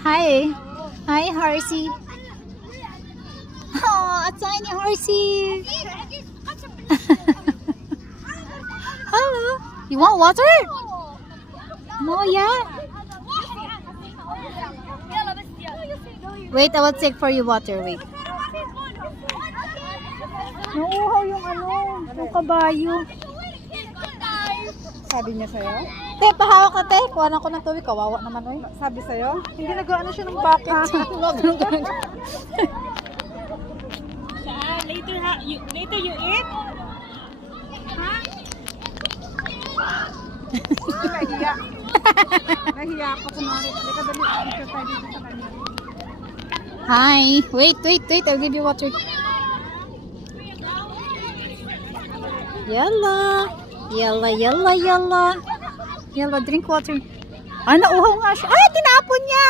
Hi. Hi, horsey. Oh, a tiny horsey. Hello. You want water? No, yeah. Wait, I will take for you water. Wait. Nauuhaw yung yung kabayo. Sabi niya sa'yo? Te, pahawak ka, te. Kuhanan ko ng tubig. Kawawa naman, oy. Sabi sa'yo? Hindi nag-ano siya ng bucket. Later you eat? Nahiya. Nahiya ako kunwari. Hindi ka dali. Picture tayo dito sa kanya. Hi. Wait. I'll give you water. Yalla, drink water. Ah, nauhaw nga siya. Ay, tinapon niya!